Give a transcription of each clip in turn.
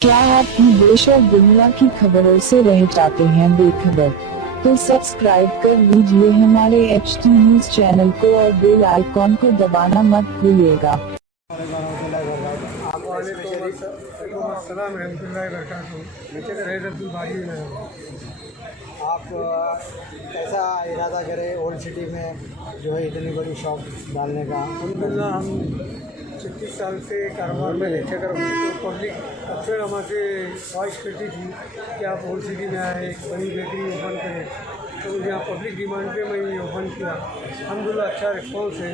क्या आप भी देश और दुनिया की खबरों से रह जाते हैं बेखबर? तो सब्सक्राइब कर लीजिए हमारे HT न्यूज चैनल को और बेल आइकॉन को दबाना मत भूलिएगा। आप कैसा इरादा करें ओल्ड सिटी में जो है इतनी बड़ी शॉप डालने का? अल्हम्दुलिल्लाह हम 36 साल से कारोबार में रहते कर तो पब्लिक अक्सर हमसे ख्वाहिश करती थी कि आप ओल्ड सिटी में आए एक बड़ी बेकरी ओपन करें, तो यहाँ पब्लिक डिमांड पे मैं ये ओपन किया। अल्हम्दुलिल्लाह अच्छा रिस्पॉन्स है,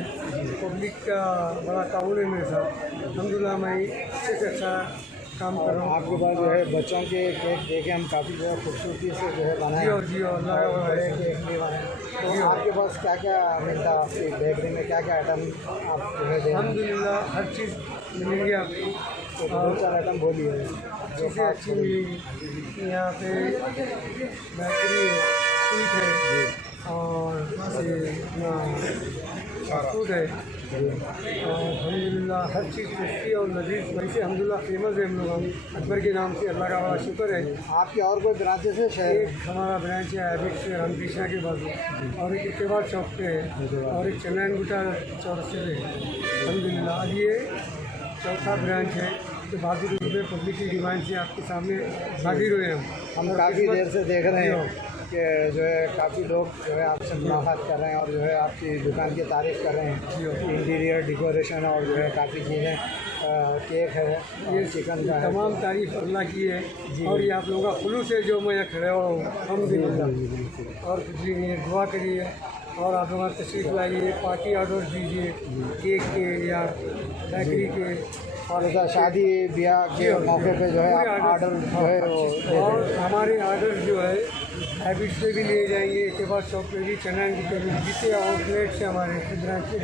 पब्लिक का बड़ा ताउन है मेरे साथ। अल्हम्दुलिल्लाह मैं अच्छे से अच्छा काम कर रहा हूँ। आपके पास जो है बच्चों के केक देखे हम काफ़ी जो है खूबसूरती से जो है बनाए जी अल्लाह का बड़े वास्ते। केक भी बनाए। तो आपके पास क्या क्या मिलता है? आपकी बेकरी में क्या क्या आइटम आप जो है दें? अल्हम्दुलिल्लाह हर चीज़ मिलेगी आपको, तो दो चार आइटम बोलिए अच्छी से अच्छी मिलेगी। यहाँ पे बेकरी है, स्वीट है और फूड है। अल्हम्दुलिल्लाह हर चीज़ टेस्टी और लजीज वैसे अल्हम्दुलिल्लाह फेमस है। हम लोग अकबर के नाम से, अल्लाह का बड़ा शुक्र है। आपके और कोई ब्रांचेस है शहर? एक हमारा ब्रांच है हैबिट्स में रामकृष्णा के बाजू, और एक इत्तेबाद चौक पे है, और एक चंद्रयान गुटा चौरस्ते पे है। अल्हम्दुलिल्लाह अब ये चौथा ब्रांच है। तो बाकी रूप में पब्लिक की डिमांड से आपके सामने हाजिर हुए हम काफ़ी देर से देख रहे हैं कि जो है काफ़ी लोग जो है आपसे मुलाकात कर रहे हैं और जो है आपकी दुकान की तारीफ़ कर रहे हैं। इंटीरियर डेकोरेशन और जो है काफ़ी चीज़ें, केक है, ये चिकन का है। तमाम तारीफ अल्लाह की है और ये आप लोगों का खुलूस है जो मैं यहाँ खड़े हुआ हूँ अल्हम्दुलिल्लाह। और कुछ नहीं है, दुआ करिए और आप लोग तशरीफ़ लाइए, पार्टी ऑर्डर दीजिए केक के या बेकरी के, और ऐसा शादी ब्याह के मौके पे जो है आप ऑर्डर जो है वो और हमारे ऑर्डर जो है हैबिट से भी लिए जाएंगे, इत्तेबाद चौक पे भी, चंद्रयान गुटे भी, जितने आउटलेट से हमारे ब्रांच से।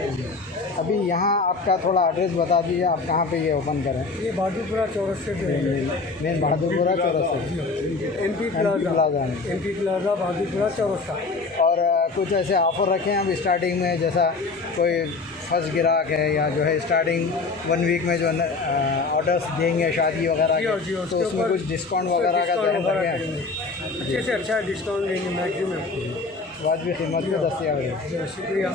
अभी यहाँ आपका थोड़ा एड्रेस बता दीजिए, आप कहाँ पे ये ओपन करें? ये बहादुरपुरा चौरस्ते पे है, मेन बहादुरपुरा चौरस्ता, MP प्लाजा में। MP प्लाजा बहादुरपुरा चौरस्ता। और कुछ ऐसे ऑफ़र रखे हैं अब स्टार्टिंग में, जैसा कोई फर्स्ट ग्राहक है या जो है स्टार्टिंग 1 वीक में जो ऑर्डर्स देंगे शादी वगैरह के, तो उसमें कुछ डिस्काउंट वगैरह का ध्यान रखें? अच्छे से अच्छा डिस्काउंट देंगे मैक्सिमम। वाजिब कीमत में दस्तियाब है। शुक्रिया।